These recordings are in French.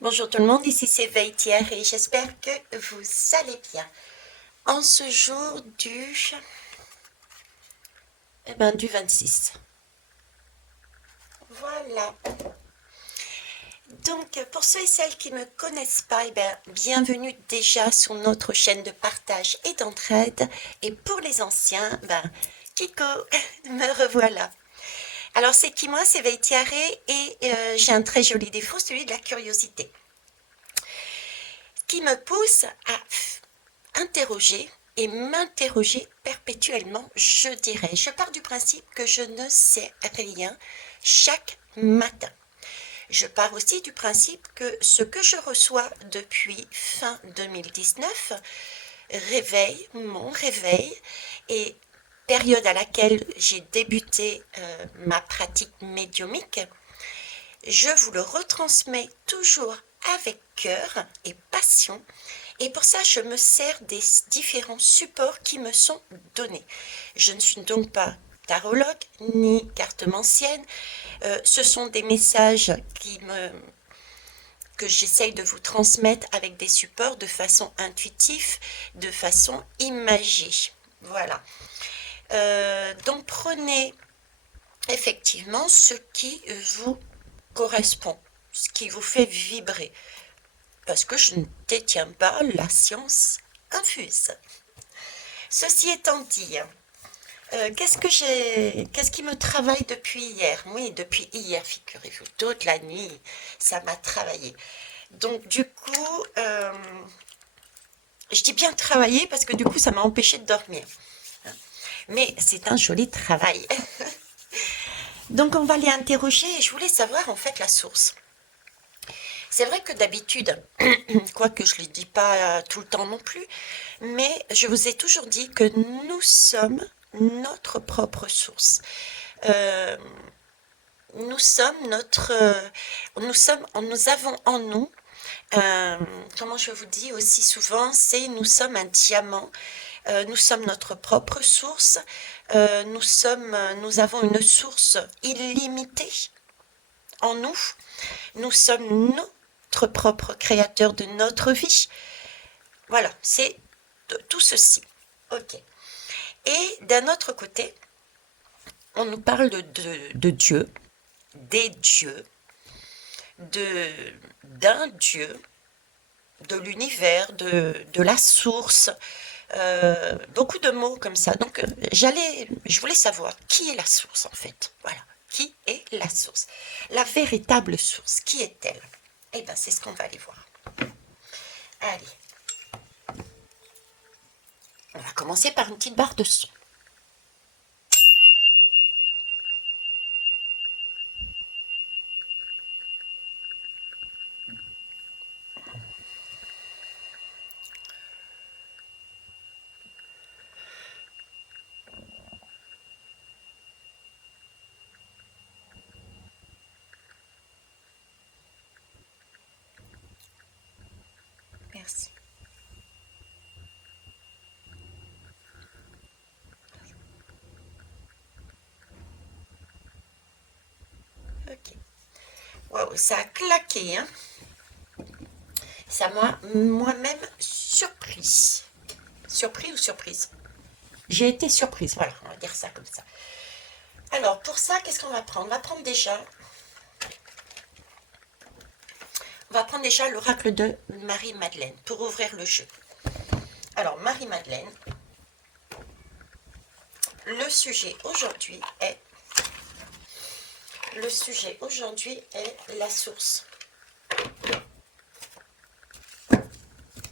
Bonjour tout le monde, ici c'est Veitière et j'espère que vous allez bien. En ce jour du 26. Voilà. Donc pour ceux et celles qui ne me connaissent pas, bienvenue déjà sur notre chaîne de partage et d'entraide. Et pour les anciens, Kiko, me revoilà. Alors c'est qui moi? C'est Veitière et j'ai un très joli défaut, celui de la curiosité. Ce qui me pousse à interroger et m'interroger perpétuellement, je dirais. Je pars du principe que je ne sais rien chaque matin. Je pars aussi du principe que ce que je reçois depuis fin 2019 réveille mon réveil et période à laquelle j'ai débuté ma pratique médiumique, je vous le retransmets toujours avec cœur et passion. Et pour ça, je me sers des différents supports qui me sont donnés. Je ne suis donc pas tarologue ni cartomancienne. Ce sont des messages que j'essaye de vous transmettre avec des supports de façon intuitive, de façon imagée. Voilà. Donc prenez effectivement ce qui vous correspond, ce qui vous fait vibrer. Parce que je ne détiens pas la science infuse. Ceci étant dit, qu'est-ce qui me travaille depuis hier? Oui, depuis hier, figurez-vous, toute la nuit, ça m'a travaillé. Donc du coup, je dis bien travailler parce que du coup, ça m'a empêché de dormir. Mais c'est un joli travail. Donc on va les interroger et je voulais savoir en fait la source. C'est vrai que d'habitude, quoique je ne le dis pas tout le temps non plus, mais je vous ai toujours dit que nous sommes notre propre source. Euh, nous avons en nous, comment je vous dis aussi souvent, c'est nous sommes un diamant. Nous sommes notre propre source. Nous avons une source illimitée en nous. Nous sommes notre propre créateur de notre vie. Voilà, c'est tout ceci. Ok. Et d'un autre côté, on nous parle de Dieu, des dieux, d'un Dieu, de l'univers, de la source, beaucoup de mots comme ça. Donc, je voulais savoir qui est la source en fait. Voilà, qui est la source, la véritable source. Qui est-elle? Eh bien, c'est ce qu'on va aller voir. Allez, on va commencer par une petite barre de son. Merci. Ok. Wow, ça a claqué, hein. Ça m'a moi-même surpris. Surpris ou surprise? J'ai été surprise, voilà, on va dire ça comme ça. Alors, pour ça, qu'est-ce qu'on va prendre? On va prendre déjà l'oracle de Marie-Madeleine pour ouvrir le jeu. Alors, Marie-Madeleine, le sujet aujourd'hui est la source.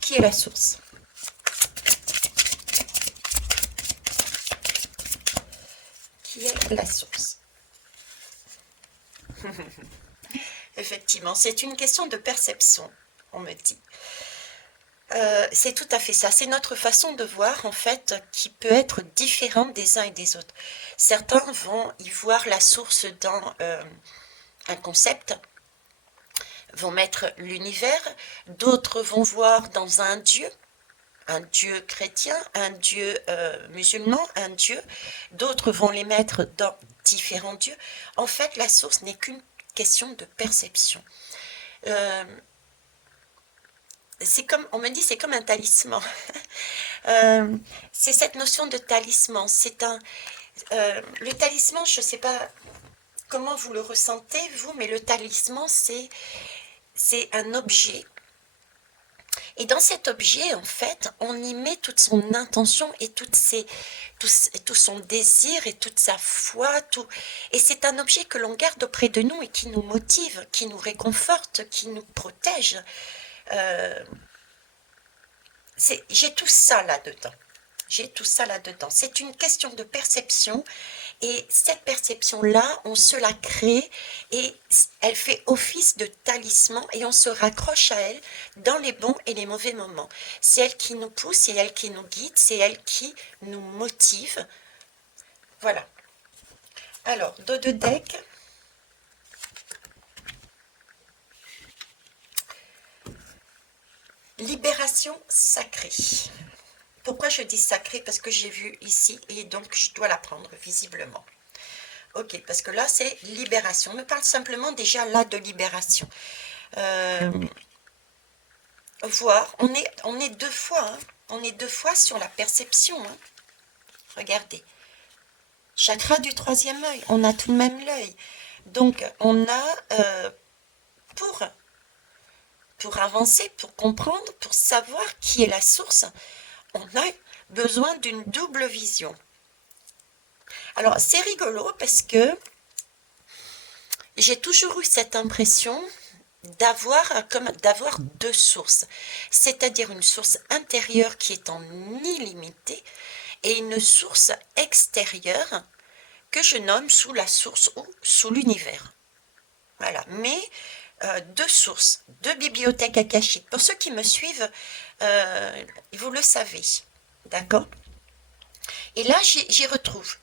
Qui est la source? Qui est la source? Effectivement, c'est une question de perception, on me dit. C'est tout à fait ça. C'est notre façon de voir, en fait, qui peut être différente des uns et des autres. Certains vont y voir la source dans un concept, vont mettre l'univers. D'autres vont voir dans un dieu chrétien, un dieu musulman, un dieu. D'autres vont les mettre dans différents dieux. En fait, la source n'est qu'une question de perception. c'est comme, on me dit, c'est comme un talisman. C'est cette notion de talisman. Le talisman, je ne sais pas comment vous le ressentez, vous, mais le talisman, c'est un objet. Et dans cet objet, en fait, on y met toute son intention et tout son désir et toute sa foi. Et c'est un objet que l'on garde auprès de nous et qui nous motive, qui nous réconforte, qui nous protège. Euh, j'ai tout ça là-dedans. J'ai tout ça là-dedans. C'est une question de perception. Et cette perception-là, on se la crée et elle fait office de talisman et on se raccroche à elle dans les bons et les mauvais moments. C'est elle qui nous pousse, c'est elle qui nous guide, c'est elle qui nous motive. Voilà. Alors, dos de deck. Libération sacrée. Pourquoi je dis sacrée? Parce que j'ai vu ici et donc je dois la prendre visiblement. Ok, parce que là c'est libération. On me parle simplement déjà là de libération. Voir, on est deux fois, hein. On est deux fois sur la perception. Hein. Regardez. Chakra du troisième œil, on a tout de même l'œil. Donc on a, pour avancer, pour comprendre, pour savoir qui est la source, on a besoin d'une double vision. Alors c'est rigolo parce que j'ai toujours eu cette impression d'avoir deux sources, c'est-à-dire une source intérieure qui est en illimité et une source extérieure que je nomme sous la source ou sous l'univers. Voilà, mais deux sources, deux bibliothèques akashiques. Pour ceux qui me suivent, vous le savez, d'accord? Et là, j'y retrouve.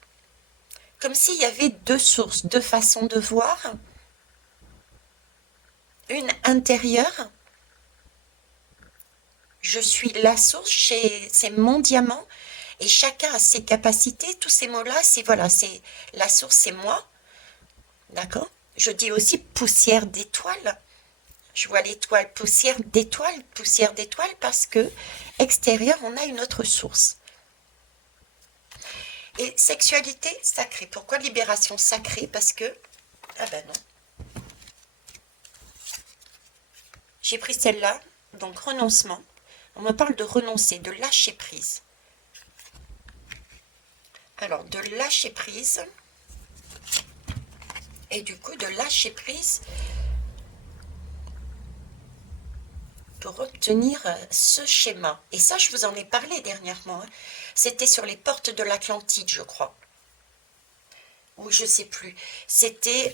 Comme s'il y avait deux sources, deux façons de voir. Une intérieure, je suis la source, c'est mon diamant, et chacun a ses capacités. Tous ces mots-là, c'est voilà, c'est la source, c'est moi, d'accord? Je dis aussi poussière d'étoile. Je vois l'étoile, poussière d'étoile, parce que extérieur, on a une autre source. Et sexualité sacrée. Pourquoi libération sacrée? Parce que, ah ben non. J'ai pris celle-là, donc renoncement. On me parle de renoncer, de lâcher prise. Alors, de lâcher prise. Et du coup, de lâcher prise pour obtenir ce schéma. Et ça, je vous en ai parlé dernièrement. Hein. C'était sur les portes de l'Atlantide, je crois. Ou je sais plus. C'était...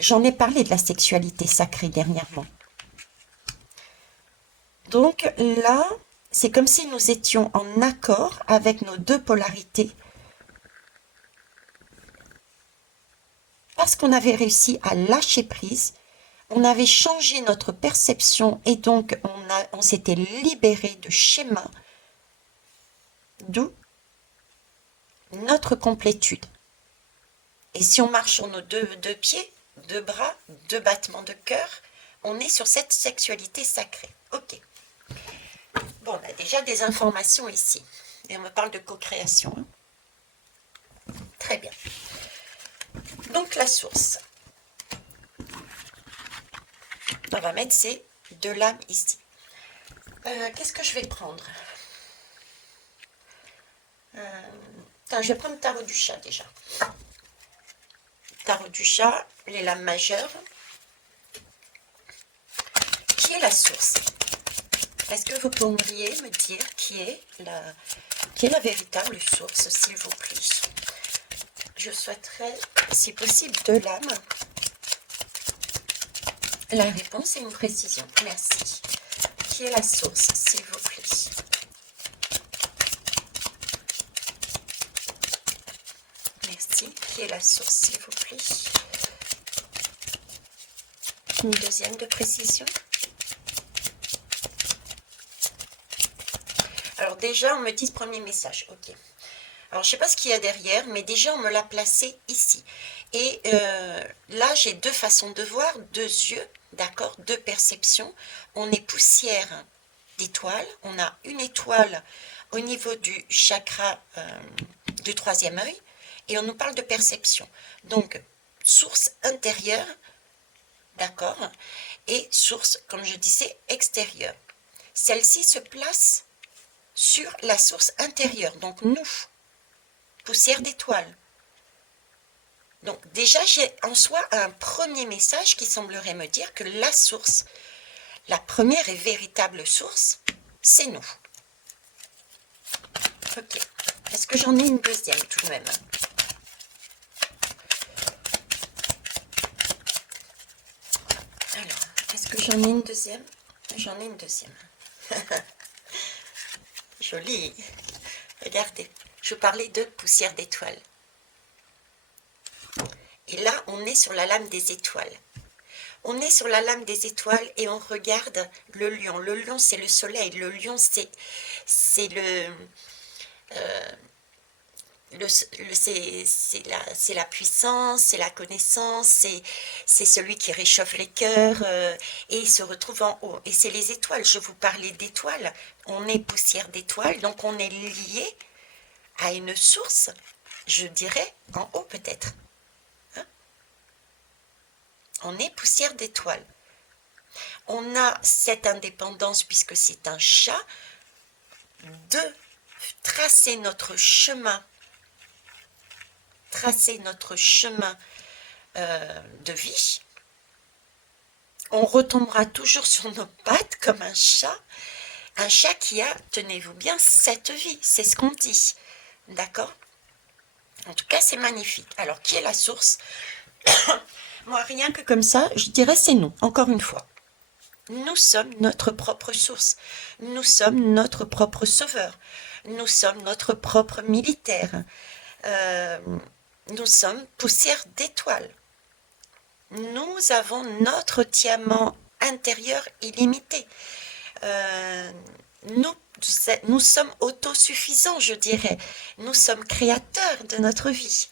j'en ai parlé de la sexualité sacrée dernièrement. Donc là, c'est comme si nous étions en accord avec nos deux polarités. Parce qu'on avait réussi à lâcher prise, on avait changé notre perception et donc on s'était libéré de schémas, d'où notre complétude. Et si on marche sur nos deux pieds, deux bras, deux battements de cœur, on est sur cette sexualité sacrée. Ok. Bon, on a déjà des informations ici. Et on me parle de co-création. Hein. Très bien. Donc la source. On va mettre ces deux lames ici. Qu'est-ce que je vais prendre? Je vais prendre tarot du chat déjà. Tarot du chat, les lames majeures. Qui est la source? Est-ce que vous pourriez me dire qui est la véritable source, s'il vous plaît? Je souhaiterais, si possible, deux lames. La réponse est une précision. Merci. Qui est la source, s'il vous plaît? Merci. Qui est la source, s'il vous plaît? Une deuxième de précision. Alors déjà, on me dit premier message. Ok. Alors, je ne sais pas ce qu'il y a derrière, mais déjà, on me l'a placé ici. Et là, j'ai deux façons de voir, deux yeux, d'accord, deux perceptions. On est poussière d'étoiles, on a une étoile au niveau du chakra du troisième œil, et on nous parle de perception. Donc, source intérieure, d'accord, et source, comme je disais, extérieure. Celle-ci se place sur la source intérieure, donc nous, poussière d'étoiles. Donc déjà, j'ai en soi un premier message qui semblerait me dire que la source, la première et véritable source, c'est nous. Ok. Est-ce que j'en ai une deuxième tout de même? Alors, est-ce que j'en ai une deuxième? J'en ai une deuxième. Jolie. Regardez, je parlais de poussière d'étoiles. Et là, on est sur la lame des étoiles. On est sur la lame des étoiles et on regarde le lion. Le lion, c'est le soleil. Le lion, c'est la puissance, c'est la connaissance, c'est celui qui réchauffe les cœurs et il se retrouve en haut. Et c'est les étoiles. Je vous parlais d'étoiles. On est poussière d'étoiles, donc on est lié à une source, je dirais, en haut peut-être. On est poussière d'étoiles. On a cette indépendance, puisque c'est un chat, de tracer notre chemin de vie. On retombera toujours sur nos pattes comme un chat qui a, tenez-vous bien, cette vie, c'est ce qu'on dit, d'accord? En tout cas, c'est magnifique. Alors, qui est la source? Moi, rien que comme ça, je dirais c'est nous, encore une fois. Nous sommes notre propre source. Nous sommes notre propre sauveur. Nous sommes notre propre militaire. Nous sommes poussière d'étoiles. Nous avons notre diamant intérieur illimité. Nous sommes autosuffisants, je dirais. Nous sommes créateurs de notre vie.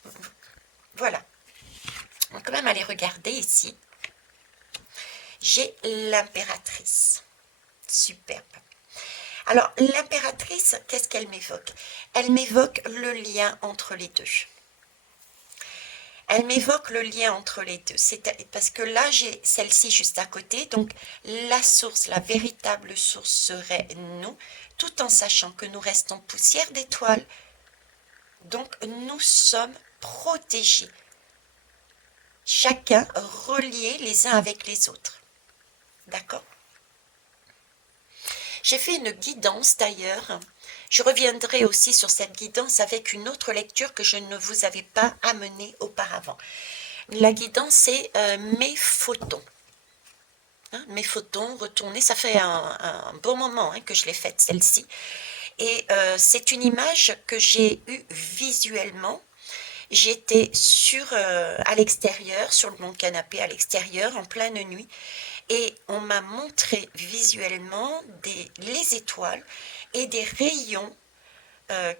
Voilà. On va quand même aller regarder ici. J'ai l'impératrice. Superbe. Alors, l'impératrice, qu'est-ce qu'elle m'évoque? Elle m'évoque le lien entre les deux. Elle m'évoque le lien entre les deux. Parce que là, j'ai celle-ci juste à côté. Donc, la source, la véritable source serait nous, tout en sachant que nous restons poussière d'étoiles. Donc, nous sommes protégés. Chacun reliés les uns avec les autres. D'accord? J'ai fait une guidance d'ailleurs. Je reviendrai aussi sur cette guidance avec une autre lecture que je ne vous avais pas amenée auparavant. La guidance, c'est mes photons. Mes photons retournés, ça fait un bon moment que je l'ai faite celle-ci. Et c'est une image que j'ai eue visuellement. J'étais à l'extérieur, sur mon canapé à l'extérieur, en pleine nuit. Et on m'a montré visuellement les étoiles et des rayons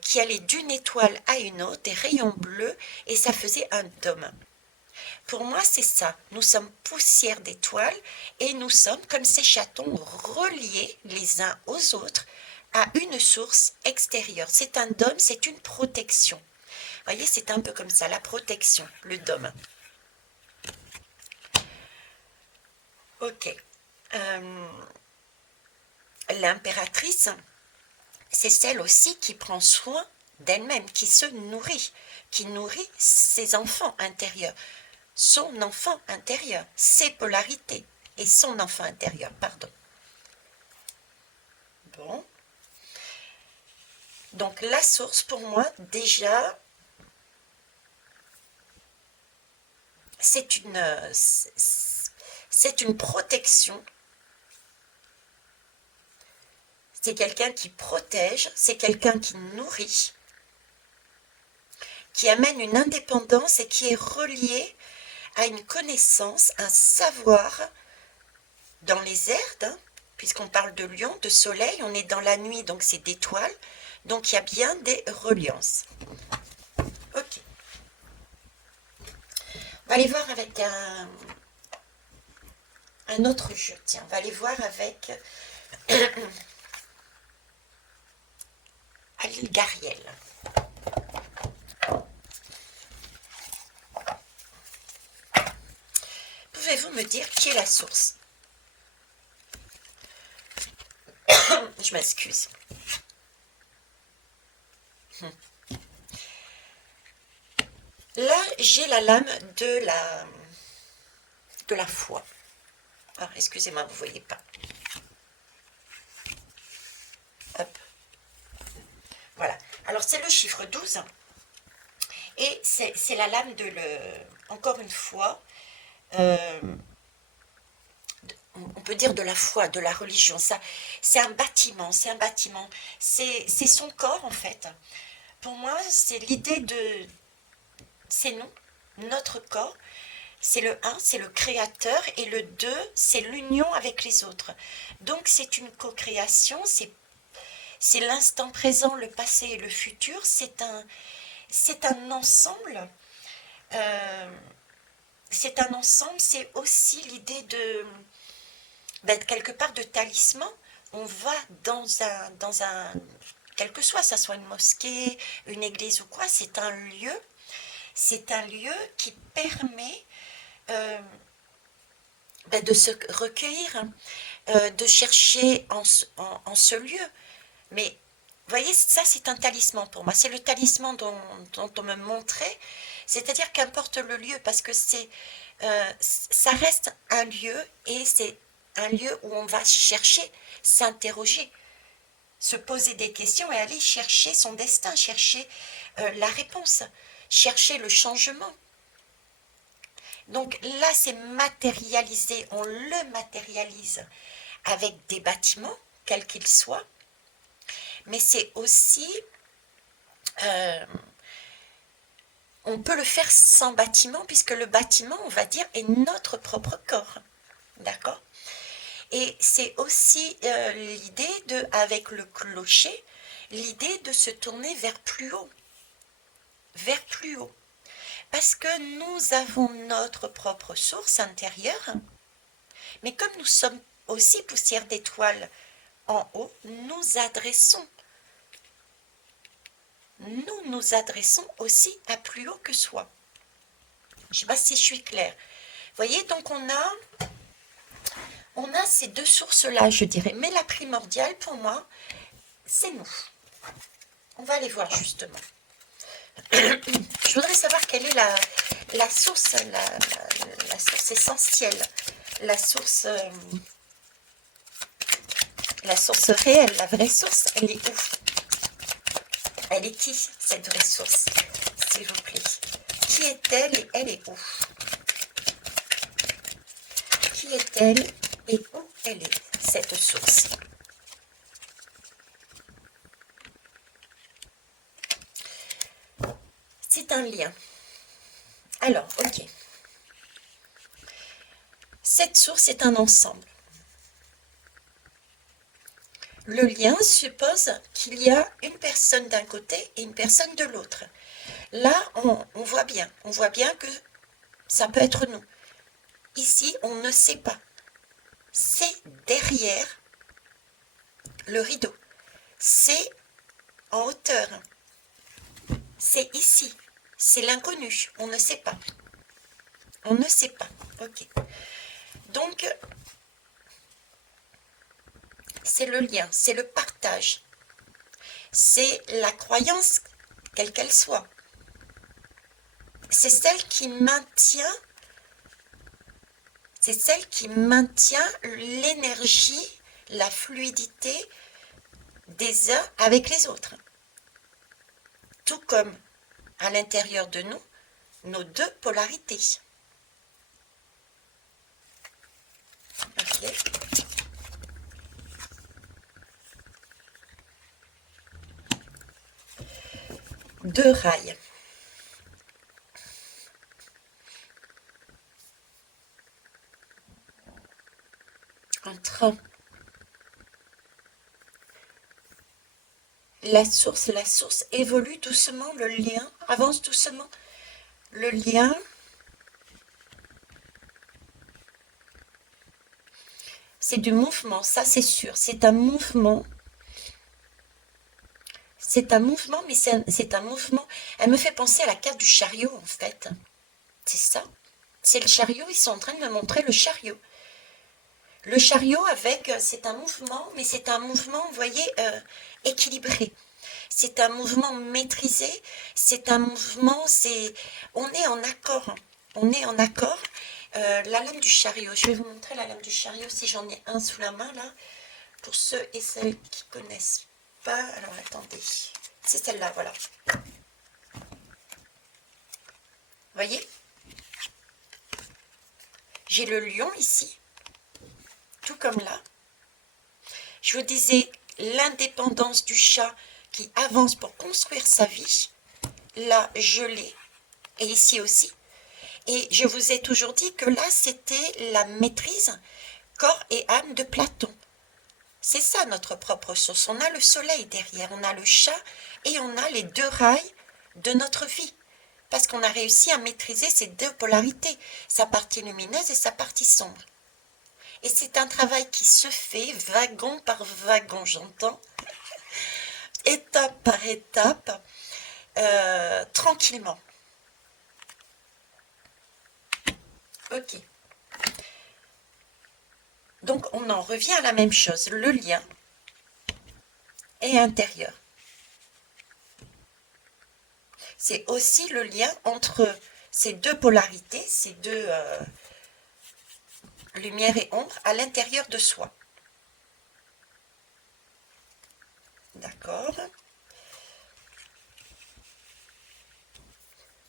qui allaient d'une étoile à une autre, des rayons bleus, et ça faisait un dôme. Pour moi, c'est ça. Nous sommes poussière d'étoiles et nous sommes, comme ces chatons, reliés les uns aux autres à une source extérieure. C'est un dôme, c'est une protection. Vous voyez, c'est un peu comme ça, la protection, le dôme. Ok. L'impératrice, c'est celle aussi qui prend soin d'elle-même, qui se nourrit, qui nourrit ses enfants intérieurs, son enfant intérieur, ses polarités et son enfant intérieur, pardon. Bon. Donc la source, pour moi, déjà, c'est une protection. C'est quelqu'un qui protège, c'est quelqu'un qui nourrit, qui amène une indépendance et qui est relié à une connaissance, un savoir dans les airs, puisqu'on parle de lion, de soleil, on est dans la nuit, donc c'est d'étoiles, donc il y a bien des reliances. Ok. On va aller voir avec un autre jeu. Tiens, on va aller voir avec Aline Gariel. Pouvez-vous me dire qui est la source? Je m'excuse. Là, j'ai la lame de la foi. Ah, excusez-moi, vous ne voyez pas. Hop. Voilà. Alors, c'est le chiffre 12. Et c'est la lame encore une fois, on peut dire de la foi, de la religion. Ça, c'est un bâtiment, c'est son corps en fait. Pour moi, c'est l'idée de, c'est nous, notre corps. C'est le 1, c'est le créateur, et le 2, c'est l'union avec les autres. Donc c'est une co-création, c'est l'instant présent, le passé et le futur, c'est un ensemble. euh, c'est un ensemble, c'est aussi l'idée quelque part de talisman. On va dans un, quel que soit, ça soit une mosquée, une église ou quoi, c'est un lieu qui permet de se recueillir, de chercher en ce lieu. Mais vous voyez, ça c'est un talisman pour moi. C'est le talisman dont on me montrait. C'est-à-dire qu'importe le lieu, parce que ça reste un lieu, et c'est un lieu où on va chercher, s'interroger, se poser des questions et aller chercher son destin, chercher la réponse, chercher le changement. Donc là, c'est matérialisé, on le matérialise avec des bâtiments, quels qu'ils soient, mais c'est aussi, on peut le faire sans bâtiment, puisque le bâtiment, on va dire, est notre propre corps, d'accord? Et c'est aussi l'idée avec le clocher, l'idée de se tourner vers plus haut, parce que nous avons notre propre source intérieure, mais comme nous sommes aussi poussière d'étoiles en haut, nous nous adressons aussi à plus haut que soi. Je ne sais pas si je suis claire. Vous voyez, donc on a ces deux sources-là, je dirais. Mais la primordiale, pour moi, c'est nous. On va aller voir justement. Je voudrais savoir quelle est la source, la source essentielle, la source réelle, la vraie source. Elle est où? Elle est qui, cette vraie source, s'il vous plaît? Qui est-elle et elle est où? Qui est-elle et où elle est, cette source? C'est un lien. Alors, ok. Cette source est un ensemble. Le lien suppose qu'il y a une personne d'un côté et une personne de l'autre. Là, on voit bien que ça peut être nous. Ici, on ne sait pas. C'est derrière le rideau. C'est en hauteur. C'est ici. C'est l'inconnu. On ne sait pas. On ne sait pas. Ok. Donc, c'est le lien, c'est le partage. C'est la croyance, quelle qu'elle soit. C'est celle qui maintient l'énergie, la fluidité des uns avec les autres. Tout comme à l'intérieur de nous, nos deux polarités. Ok. Deux rails. Un train. La source évolue doucement, le lien avance doucement. Le lien C'est du mouvement, ça c'est sûr. C'est un mouvement. C'est un mouvement, mais c'est un mouvement. Elle me fait penser à la carte du chariot, en fait. C'est ça. C'est le chariot, ils sont en train de me montrer le chariot. Le chariot avec, c'est un mouvement, mais c'est un mouvement, vous voyez, équilibré. C'est un mouvement maîtrisé, c'est un mouvement, on est en accord. On est en accord. La lame du chariot, je vais vous montrer la lame du chariot si j'en ai un sous la main là. Pour ceux et celles qui connaissent pas, alors attendez, c'est celle-là, voilà. Voyez, j'ai le lion ici, tout comme là. Je vous disais l'indépendance du chat qui avance pour construire sa vie. Là, je l'ai, et ici aussi. Et je vous ai toujours dit que là, c'était la maîtrise corps et âme de Platon. C'est ça notre propre source. On a le soleil derrière, on a le chat et on a les deux rails de notre vie. Parce qu'on a réussi à maîtriser ces deux polarités, sa partie lumineuse et sa partie sombre. Et c'est un travail qui se fait wagon par wagon, j'entends, étape par étape, tranquillement. Ok. Donc on en revient à la même chose, le lien est intérieur. C'est aussi le lien entre ces deux polarités, ces deux lumière et ombre à l'intérieur de soi. D'accord.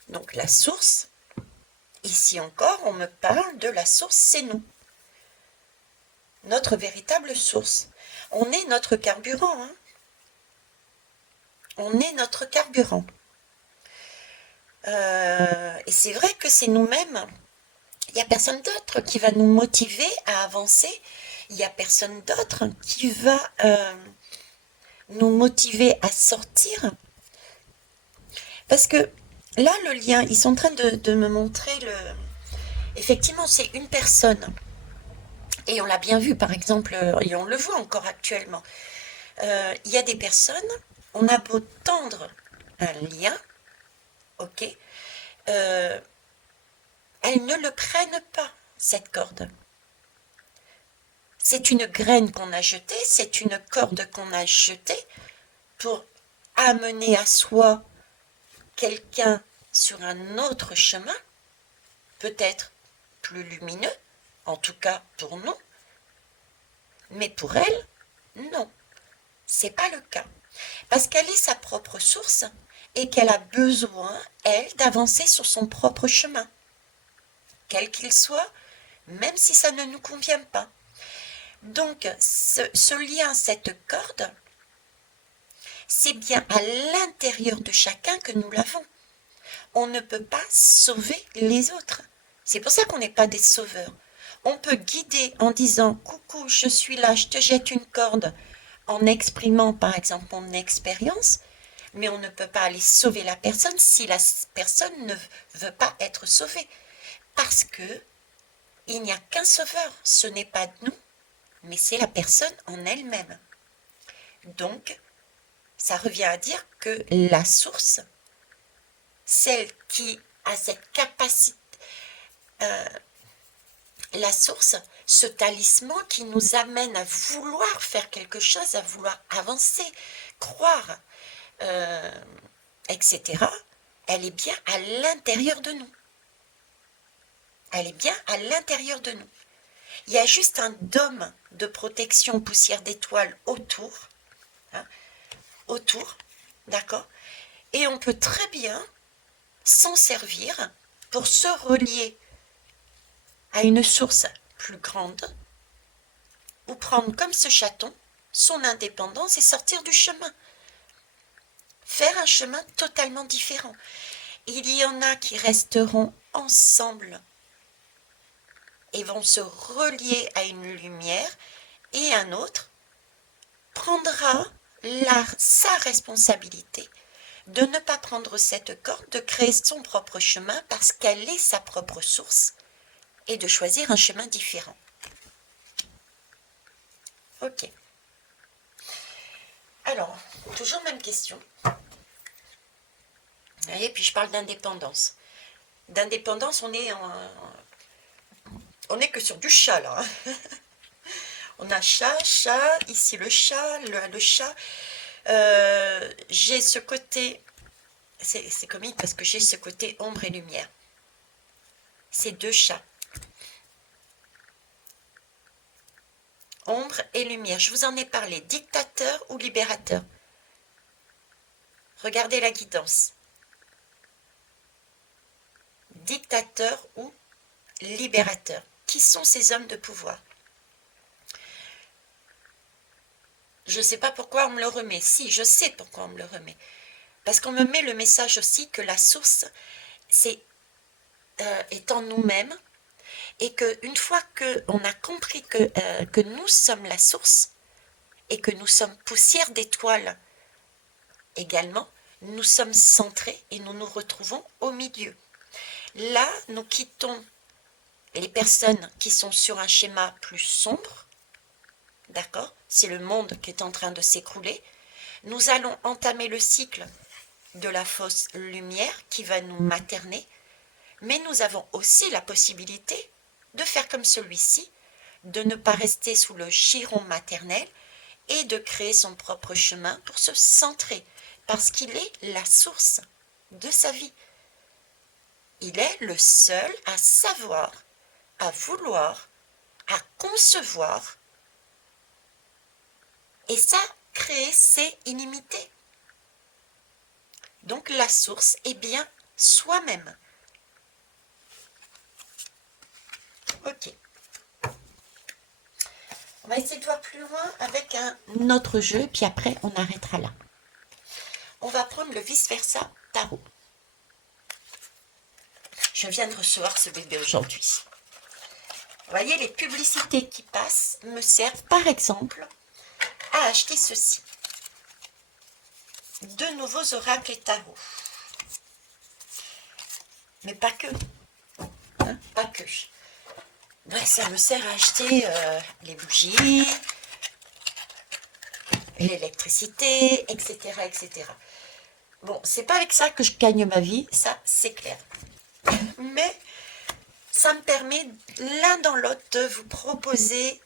Donc la source, ici encore, on me parle de la source, c'est nous. Notre véritable source. On est notre carburant. Hein. On est notre carburant. Et c'est vrai que c'est nous-mêmes. Il n'y a personne d'autre qui va nous motiver à avancer. Il n'y a personne d'autre qui va nous motiver à sortir. Parce que là, le lien, ils sont en train de me montrer le... Effectivement, c'est une personne. Et on l'a bien vu, par exemple, et on le voit encore actuellement. Il y a des personnes, on a beau tendre un lien, ok, elles ne le prennent pas, cette corde. C'est une graine qu'on a jetée, c'est une corde qu'on a jetée pour amener à soi quelqu'un sur un autre chemin, peut-être plus lumineux, en tout cas pour nous, mais pour elle, non, c'est pas le cas. Parce qu'elle est sa propre source et qu'elle a besoin, elle, d'avancer sur son propre chemin, quel qu'il soit, même si ça ne nous convient pas. Donc, ce lien, cette corde, c'est bien à l'intérieur de chacun que nous l'avons. On ne peut pas sauver les autres. C'est pour ça qu'on n'est pas des sauveurs. On peut guider en disant « Coucou, je suis là, je te jette une corde », en exprimant par exemple mon expérience, mais on ne peut pas aller sauver la personne si la personne ne veut pas être sauvée. Parce que il n'y a qu'un sauveur, ce n'est pas nous, mais c'est la personne en elle-même. Donc, ça revient à dire que la source, celle qui a cette capacité, la source, ce talisman qui nous amène à vouloir faire quelque chose, à vouloir avancer, croire, etc., elle est bien à l'intérieur de nous. Elle est bien à l'intérieur de nous. Il y a juste un dôme de protection poussière d'étoiles autour, hein, d'accord. Et on peut très bien s'en servir pour se relier à une source plus grande, ou prendre comme ce chaton son indépendance et sortir du chemin. Faire un chemin totalement différent. Il y en a qui resteront ensemble et vont se relier à une lumière, et un autre prendra sa responsabilité de ne pas prendre cette corde, de créer son propre chemin parce qu'elle est sa propre source et de choisir un chemin différent. Ok. Alors, toujours même question. Et puis je parle d'indépendance. D'indépendance, on est que sur du chat là. On a chat, chat, ici le chat, le chat. J'ai ce côté, c'est comique parce que j'ai ce côté ombre et lumière. C'est deux chats. Ombre et lumière. Je vous en ai parlé. Dictateur ou libérateur? Regardez la guidance. Dictateur ou libérateur? Qui sont ces hommes de pouvoir? Je ne sais pas pourquoi on me le remet. Si, je sais pourquoi on me le remet. Parce qu'on me met le message aussi que la source, c'est est en nous-mêmes, et qu'une fois qu'on a compris que nous sommes la source, et que nous sommes poussière d'étoiles également, nous sommes centrés et nous nous retrouvons au milieu. Là, nous quittons les personnes qui sont sur un schéma plus sombre, d'accord? C'est le monde qui est en train de s'écrouler. Nous allons entamer le cycle de la fausse lumière qui va nous materner, mais nous avons aussi la possibilité de faire comme celui-ci, de ne pas rester sous le giron maternel et de créer son propre chemin pour se centrer, parce qu'il est la source de sa vie. Il est le seul à savoir, à vouloir, à concevoir, et ça, créer, c'est illimité. Donc la source est bien soi-même. Ok. On va essayer de voir plus loin avec un autre jeu, puis après on arrêtera là. On va prendre le vice-versa tarot. Je viens de recevoir ce bébé aujourd'hui. Vous voyez, les publicités qui passent me servent par exemple à acheter ceci. De nouveaux oracles et tarots. Mais pas que. Hein, pas que. Ben, ça me sert à acheter les bougies, l'électricité, etc., etc. Bon, c'est pas avec ça que je gagne ma vie, ça c'est clair. Mais ça me permet l'un dans l'autre de vous proposer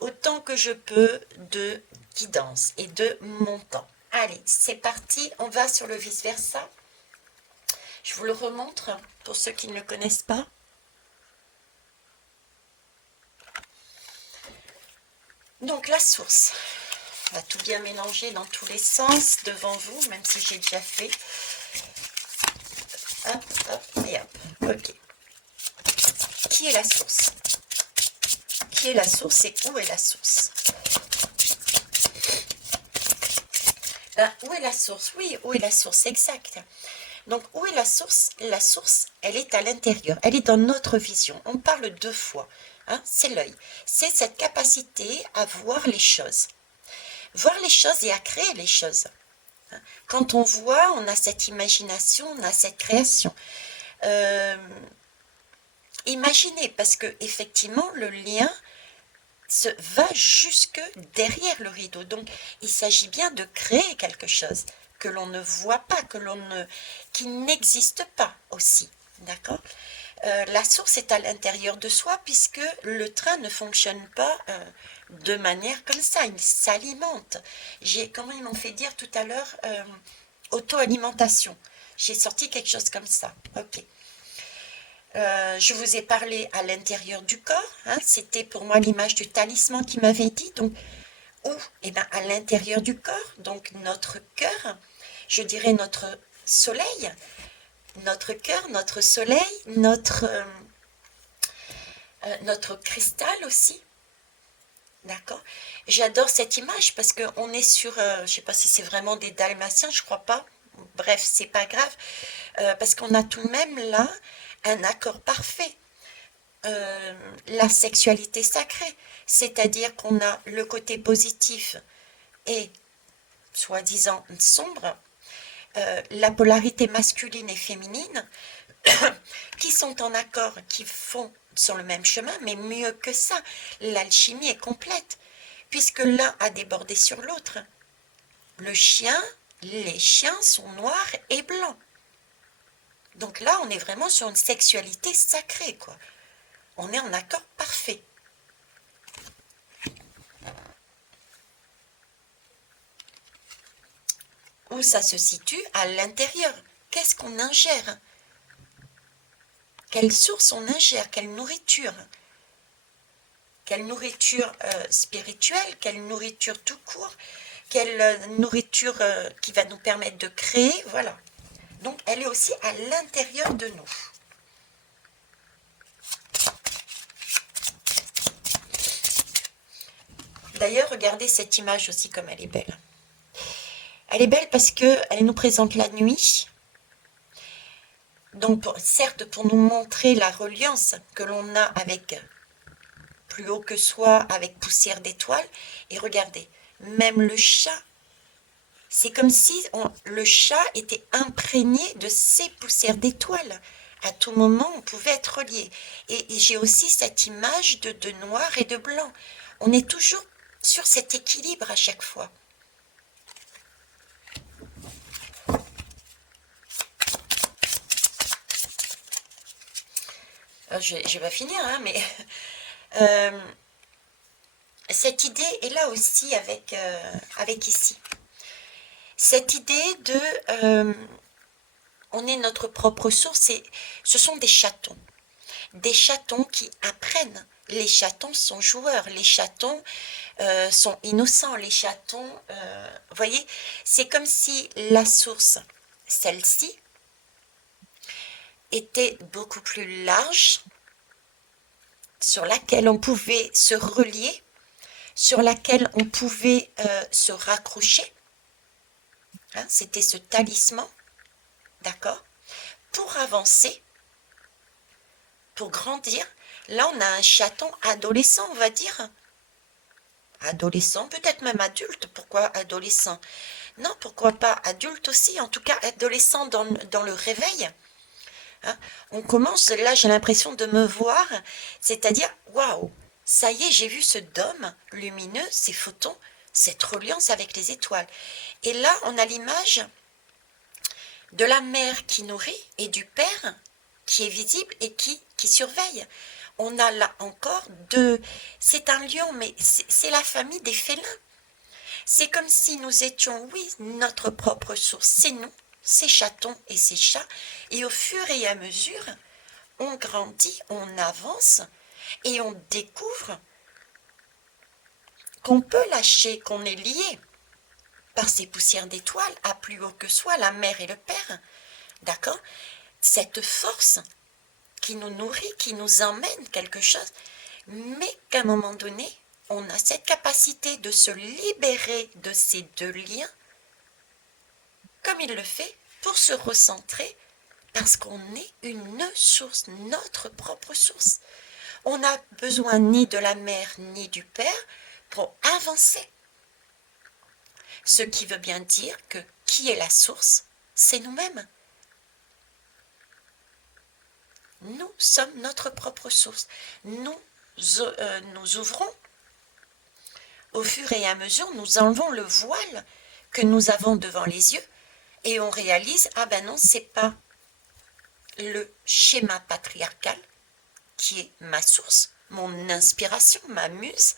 autant que je peux de guidance et de mon temps. Allez, c'est parti, on va sur le vice-versa. Je vous le remontre pour ceux qui ne le connaissent pas. Donc la source, on va tout bien mélanger dans tous les sens devant vous, même si j'ai déjà fait. Hop, hop et hop. Ok. Qui est la source? Qui est la source et où est la source? Ben, où est la source? Oui, où est la source? Exact. Donc, où est la source? La source, elle est à l'intérieur. Elle est dans notre vision. On parle deux fois. Hein, c'est l'œil. C'est cette capacité à voir les choses. Voir les choses et à créer les choses. Quand on voit, on a cette imagination, on a cette création. Imaginez, parce que effectivement, le lien va jusque derrière le rideau. Donc, il s'agit bien de créer quelque chose que l'on ne voit pas, qui n'existe pas aussi. D'accord? La source est à l'intérieur de soi puisque le train ne fonctionne pas de manière comme ça, il s'alimente. Comment ils m'ont fait dire tout à l'heure, auto-alimentation. J'ai sorti quelque chose comme ça. Ok. Je vous ai parlé à l'intérieur du corps, hein, c'était pour moi l'image du talisman qui m'avait dit. Donc, où? Eh bien, à l'intérieur du corps, donc notre cœur, je dirais notre soleil, notre cœur, notre soleil, notre cristal aussi. D'accord? J'adore cette image parce qu'on est sur, je ne sais pas si c'est vraiment des dalmatiens, je crois pas. Bref, c'est pas grave, parce qu'on a tout de même là un accord parfait. La sexualité sacrée, c'est-à-dire qu'on a le côté positif et soi-disant sombre, la polarité masculine et féminine, qui sont en accord, qui font sur le même chemin, mais mieux que ça, l'alchimie est complète. puisque l'un a débordé sur l'autre. Le chien, les chiens sont noirs et blancs. Donc là, on est vraiment sur une sexualité sacrée, quoi. On est en accord parfait. Où ça se situe? À l'intérieur. Qu'est-ce qu'on ingère? Quelle source on ingère? Quelle nourriture? Quelle nourriture spirituelle? Quelle nourriture tout court? Quelle nourriture qui va nous permettre de créer? Voilà. Donc, elle est aussi à l'intérieur de nous. D'ailleurs, regardez cette image aussi comme elle est belle. Elle est belle parce qu'elle nous présente la nuit. Donc, certes, pour nous montrer la reliance que l'on a avec plus haut que soi, avec poussière d'étoiles. Et regardez, même le chat, c'est comme si le chat était imprégné de ces poussières d'étoiles. À tout moment, on pouvait être relié. Et j'ai aussi cette image de noir et de blanc. On est toujours sur cet équilibre à chaque fois. Je vais finir, hein, mais cette idée est là aussi avec ici. Cette idée de on est notre propre source, et ce sont des chatons. Des chatons qui apprennent. Les chatons sont joueurs, les chatons sont innocents, les chatons, vous voyez, c'est comme si la source, celle-ci, était beaucoup plus large, sur laquelle on pouvait se relier, sur laquelle on pouvait se raccrocher. Hein, c'était ce talisman, d'accord? Pour avancer, pour grandir. Là, on a un chaton adolescent, on va dire. Adolescent, peut-être même adulte. Pourquoi adolescent? Non, pourquoi pas adulte aussi, en tout cas adolescent dans le réveil. Hein, on commence, là j'ai l'impression de me voir, c'est-à-dire, waouh, ça y est, j'ai vu ce dôme lumineux, ces photons, cette reliance avec les étoiles. Et là, on a l'image de la mère qui nourrit et du père qui est visible et qui surveille. On a là encore deux, c'est un lion, mais c'est la famille des félins. C'est comme si nous étions, oui, notre propre source, c'est nous, ces chatons et ces chats, et au fur et à mesure, on grandit, on avance, et on découvre qu'on peut lâcher, qu'on est lié par ces poussières d'étoiles à plus haut que soi, la mère et le père, d'accord? Cette force qui nous nourrit, qui nous emmène quelque chose, mais qu'à un moment donné, on a cette capacité de se libérer de ces deux liens, comme il le fait, pour se recentrer, parce qu'on est une source, notre propre source. On n'a besoin ni de la mère ni du père pour avancer. Ce qui veut bien dire que qui est la source? C'est nous-mêmes. Nous sommes notre propre source. Nous ouvrons au fur et à mesure, nous enlevons le voile que nous avons devant les yeux et on réalise, ah ben non, c'est pas le schéma patriarcal qui est ma source, mon inspiration, ma muse.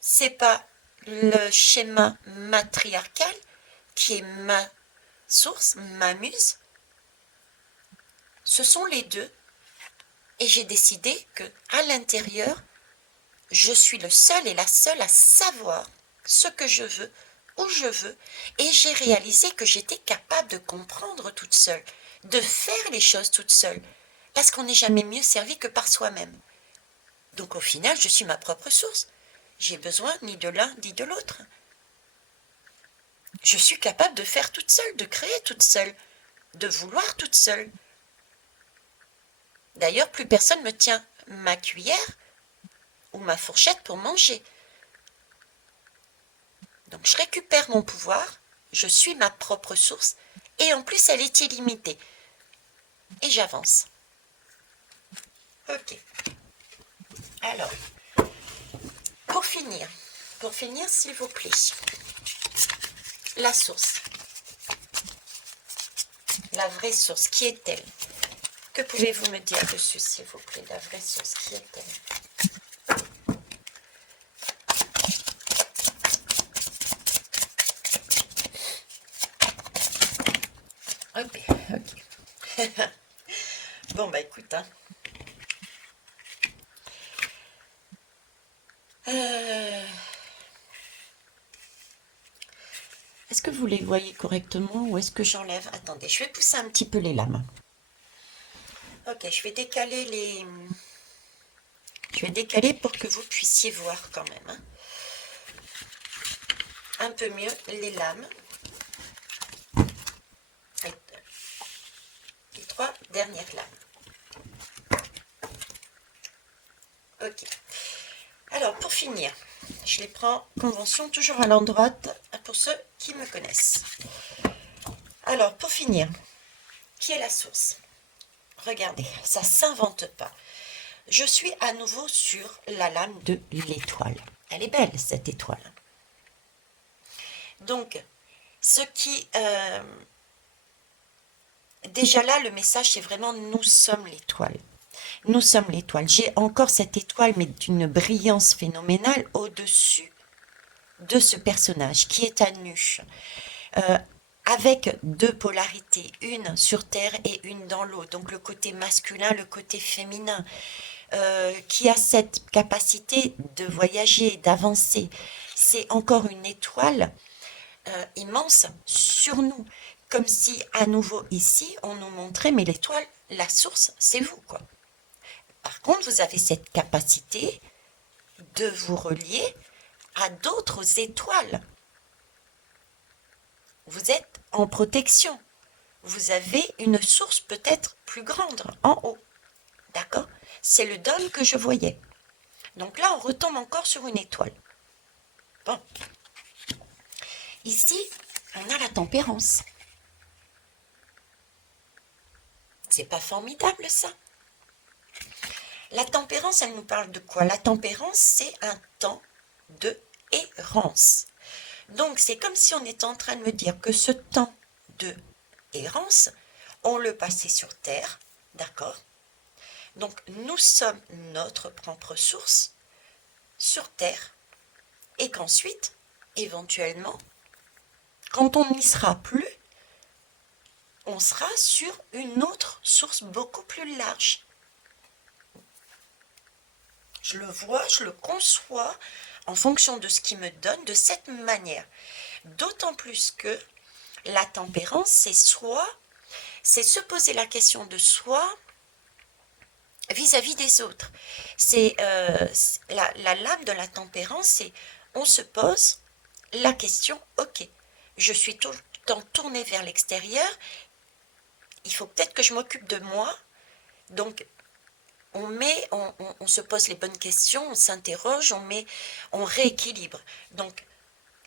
C'est pas le schéma matriarcal qui est ma source, ma muse. Ce sont les deux. Et j'ai décidé que à l'intérieur, je suis le seul et la seule à savoir ce que je veux, où je veux, et j'ai réalisé que j'étais capable de comprendre toute seule, de faire les choses toute seule, parce qu'on n'est jamais mieux servi que par soi-même. Donc au final, je suis ma propre source. J'ai besoin ni de l'un ni de l'autre. Je suis capable de faire toute seule, de créer toute seule, de vouloir toute seule. D'ailleurs, plus personne me tient ma cuillère ou ma fourchette pour manger. Donc je récupère mon pouvoir, je suis ma propre source, et en plus elle est illimitée. Et j'avance. Ok. Alors, pour finir, s'il vous plaît, la source, la vraie source, qui est-elle? Que pouvez-vous me dire dessus, s'il vous plaît, la vraie source, qui est-elle? Ok, ok. Bon, bah écoute, hein. Est-ce que vous les voyez correctement ou est-ce que j'enlève? Attendez, je vais pousser un petit peu les lames. Ok, je vais décaler les... Je vais décaler pour que vous puissiez voir quand même, hein, un peu mieux les lames. Les 3 dernières lames. Ok. Alors, pour finir, je les prends convention, toujours à l'endroit pour ceux qui me connaissent. Alors, pour finir, qui est la source? Regardez, ça ne s'invente pas. Je suis à nouveau sur la lame de l'étoile. Elle est belle, cette étoile. Donc, ce qui... déjà là, le message, c'est vraiment « nous sommes l'étoile ». Nous sommes l'étoile. J'ai encore cette étoile, mais d'une brillance phénoménale au-dessus de ce personnage qui est à nu, avec 2 polarités, une sur Terre et une dans l'eau, donc le côté masculin, le côté féminin, qui a cette capacité de voyager, d'avancer. C'est encore une étoile immense sur nous, comme si à nouveau ici, on nous montrait, mais l'étoile, la source, c'est vous, quoi. Par contre, vous avez cette capacité de vous relier à d'autres étoiles. Vous êtes en protection. Vous avez une source peut-être plus grande en haut. D'accord? C'est le dôme que je voyais. Donc là, on retombe encore sur une étoile. Bon. Ici, on a la tempérance. C'est pas formidable, ça? La tempérance, elle nous parle de quoi? La tempérance, c'est un temps de errance. Donc, c'est comme si on était en train de me dire que ce temps de errance, on le passait sur Terre, d'accord? Donc, nous sommes notre propre source sur Terre, et qu'ensuite, éventuellement, quand on n'y sera plus, on sera sur une autre source beaucoup plus large. Je le vois, je le conçois en fonction de ce qui me donne de cette manière. D'autant plus que la tempérance, c'est se poser la question de soi vis-à-vis des autres. C'est la lame de la tempérance, c'est on se pose la question, ok, je suis tout le temps tournée vers l'extérieur, il faut peut-être que je m'occupe de moi, donc on se pose les bonnes questions, on s'interroge, on rééquilibre. Donc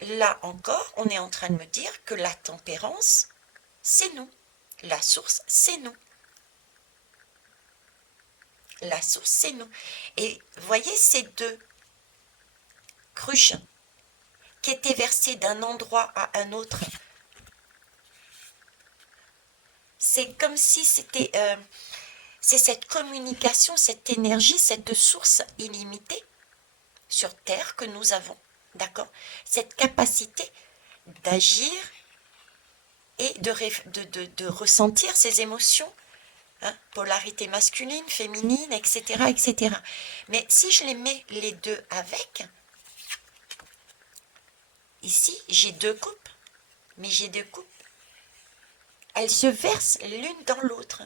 là encore, on est en train de me dire que la tempérance, c'est nous. La source, c'est nous. La source, c'est nous. Et voyez ces 2 cruches qui étaient versées d'un endroit à un autre. C'est comme si c'était... c'est cette communication, cette énergie, cette source illimitée sur Terre que nous avons, d'accord? Cette capacité d'agir et de ressentir ces émotions, hein, polarité masculine, féminine, etc., etc. Mais si je les mets les 2 avec, ici, j'ai 2 coupes, mais j'ai 2 coupes. Elles se versent l'une dans l'autre.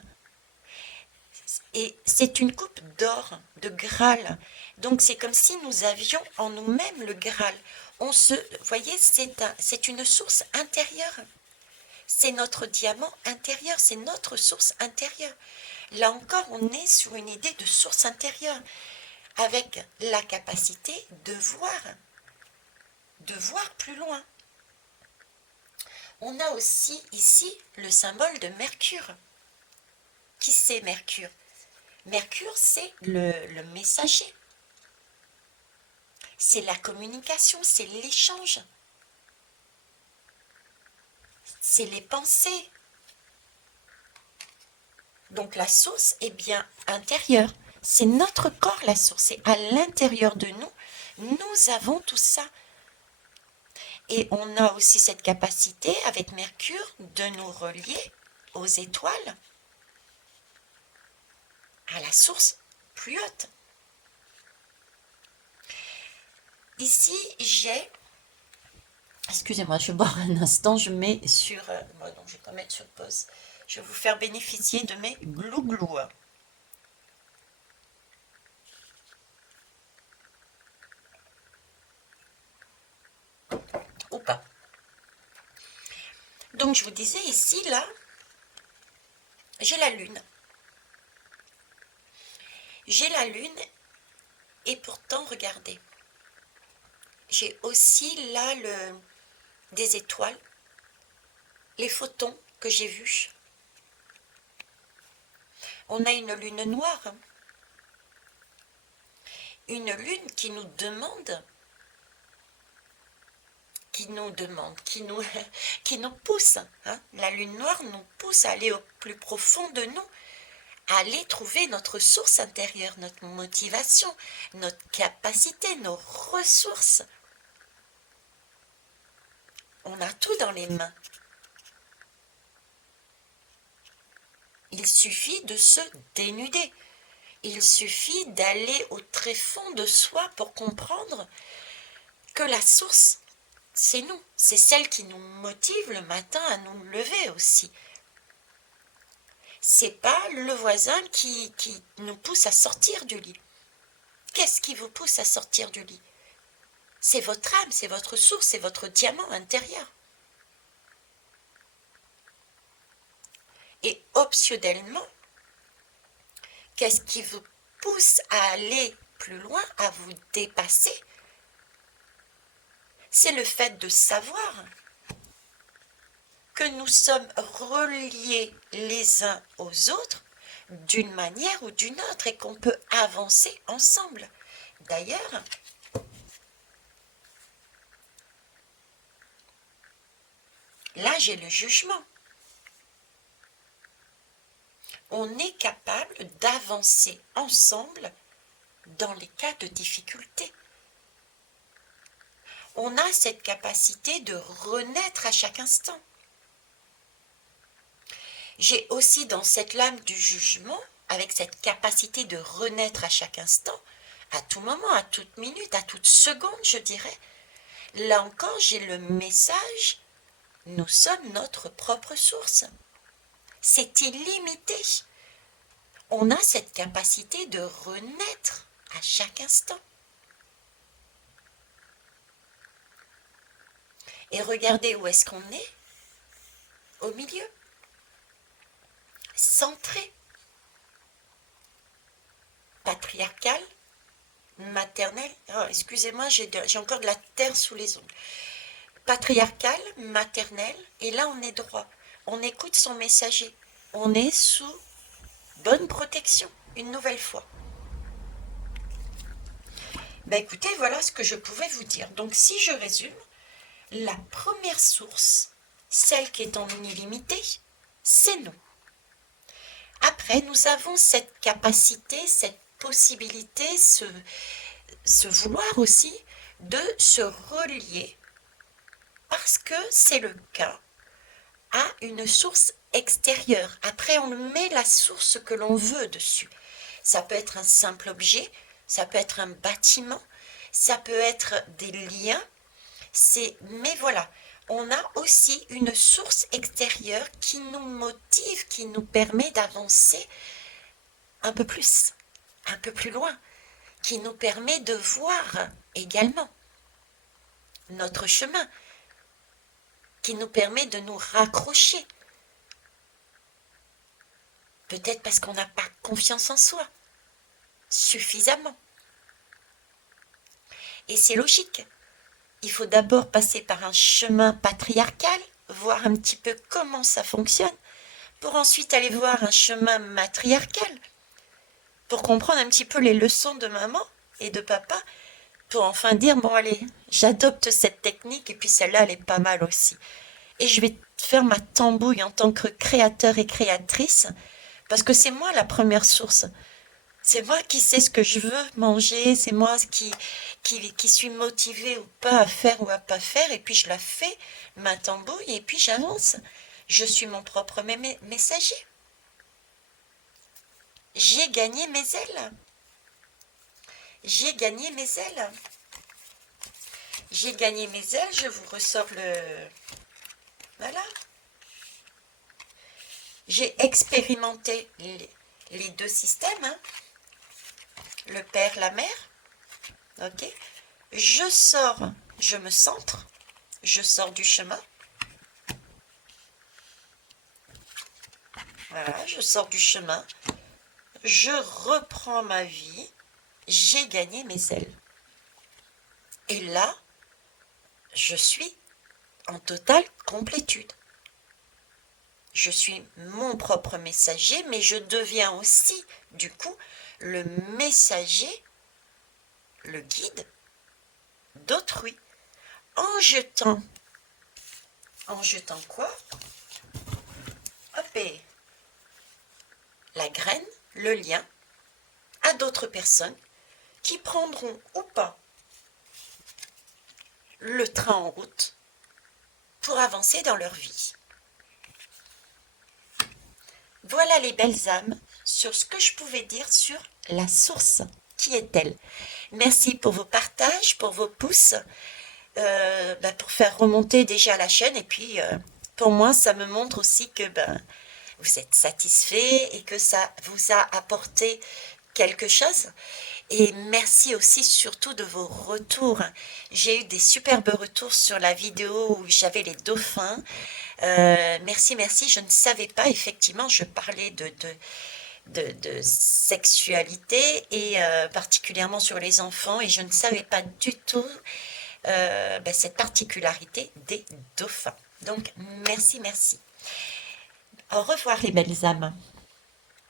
Et c'est une coupe d'or, de Graal. Donc c'est comme si nous avions en nous-mêmes le Graal. Vous voyez, c'est une source intérieure. C'est notre diamant intérieur, c'est notre source intérieure. Là encore, on est sur une idée de source intérieure, avec la capacité de voir plus loin. On a aussi ici le symbole de Mercure. Qui c'est Mercure? Mercure, c'est le messager. c'est la communication, c'est l'échange, c'est les pensées. Donc la source est bien intérieure. C'est notre corps la source. C'est à l'intérieur de nous. Nous avons tout ça. Et on a aussi cette capacité avec Mercure de nous relier aux étoiles, à la source plus haute. Ici, j'ai... Excusez-moi, je vais boire un instant, je mets sur... bon, donc je vais pas mettre sur pause. Je vais vous faire bénéficier de mes glouglous. Ou pas. Donc je vous disais ici, là, j'ai la lune. J'ai la lune et pourtant, regardez, j'ai aussi là des étoiles, les photons que j'ai vus. On a une lune noire, une lune qui nous demande, qui nous pousse. Hein. La lune noire nous pousse à aller au plus profond de nous, à aller trouver notre source intérieure, notre motivation, notre capacité, nos ressources. On a tout dans les mains. Il suffit de se dénuder. Il suffit d'aller au tréfonds de soi pour comprendre que la source, c'est nous. C'est celle qui nous motive le matin à nous lever aussi. C'est pas le voisin qui nous pousse à sortir du lit. Qu'est-ce qui vous pousse à sortir du lit? C'est votre âme, c'est votre source, c'est votre diamant intérieur. Et optionnellement, qu'est-ce qui vous pousse à aller plus loin, à vous dépasser? C'est le fait de savoir que nous sommes reliés les uns aux autres d'une manière ou d'une autre et qu'on peut avancer ensemble. D'ailleurs, là j'ai le jugement. On est capable d'avancer ensemble dans les cas de difficulté. On a cette capacité de renaître à chaque instant. J'ai aussi dans cette lame du jugement, avec cette capacité de renaître à chaque instant, à tout moment, à toute minute, à toute seconde, je dirais, là encore j'ai le message, nous sommes notre propre source. C'est illimité. On a cette capacité de renaître à chaque instant. Et regardez où est-ce qu'on est? Au milieu. Centré. Patriarcal. Maternel. Oh, excusez-moi, j'ai encore de la terre sous les ongles. Patriarcal, maternel. Et là, on est droit. On écoute son messager. On est sous bonne protection, une nouvelle fois. Ben écoutez, voilà ce que je pouvais vous dire. Donc si je résume, la première source, celle qui est en illimité, c'est nous. Après, nous avons cette capacité, cette possibilité, ce vouloir aussi de se relier, parce que c'est le cas, à une source extérieure. Après, on met la source que l'on veut dessus. Ça peut être un simple objet, ça peut être un bâtiment, ça peut être des liens. Mais voilà, on a aussi une source extérieure qui nous motive, qui nous permet d'avancer un peu plus loin, qui nous permet de voir également notre chemin, qui nous permet de nous raccrocher. Peut-être parce qu'on n'a pas confiance en soi suffisamment. Et c'est logique. Il faut d'abord passer par un chemin patriarcal, voir un petit peu comment ça fonctionne, pour ensuite aller voir un chemin matriarcal, pour comprendre un petit peu les leçons de maman et de papa, pour enfin dire, bon allez, j'adopte cette technique et puis celle-là, elle est pas mal aussi. Et je vais faire ma tambouille en tant que créateur et créatrice, parce que c'est moi la première source. C'est moi qui sais ce que je veux manger, c'est moi qui suis motivée ou pas à faire ou à pas faire, et puis je la fais, ma tambouille, et puis j'avance. Je suis mon propre messager. J'ai gagné mes ailes. J'ai gagné mes ailes. J'ai gagné mes ailes, je vous ressors le... Voilà. J'ai expérimenté les deux systèmes, hein. Le père, la mère. Ok. Je sors, je me centre, je sors du chemin. Voilà, je sors du chemin. Je reprends ma vie. J'ai gagné mes ailes. Et là, je suis en totale complétude. Je suis mon propre messager, mais je deviens aussi, du coup, le messager, le guide d'autrui. En jetant quoi? Hop, et la graine, le lien, à d'autres personnes qui prendront ou pas le train en route pour avancer dans leur vie. Voilà les belles âmes sur ce que je pouvais dire sur la source. Qui est-elle? Merci pour vos partages, pour vos pouces, pour faire remonter déjà la chaîne. Et puis, pour moi, ça me montre aussi que vous êtes satisfait et que ça vous a apporté quelque chose. Et merci aussi surtout de vos retours. J'ai eu des superbes retours sur la vidéo où j'avais les dauphins. Merci, merci. Je ne savais pas, effectivement, je parlais de sexualité et particulièrement sur les enfants et je ne savais pas du tout cette particularité des dauphins. Donc, merci, merci. Au revoir les belles âmes.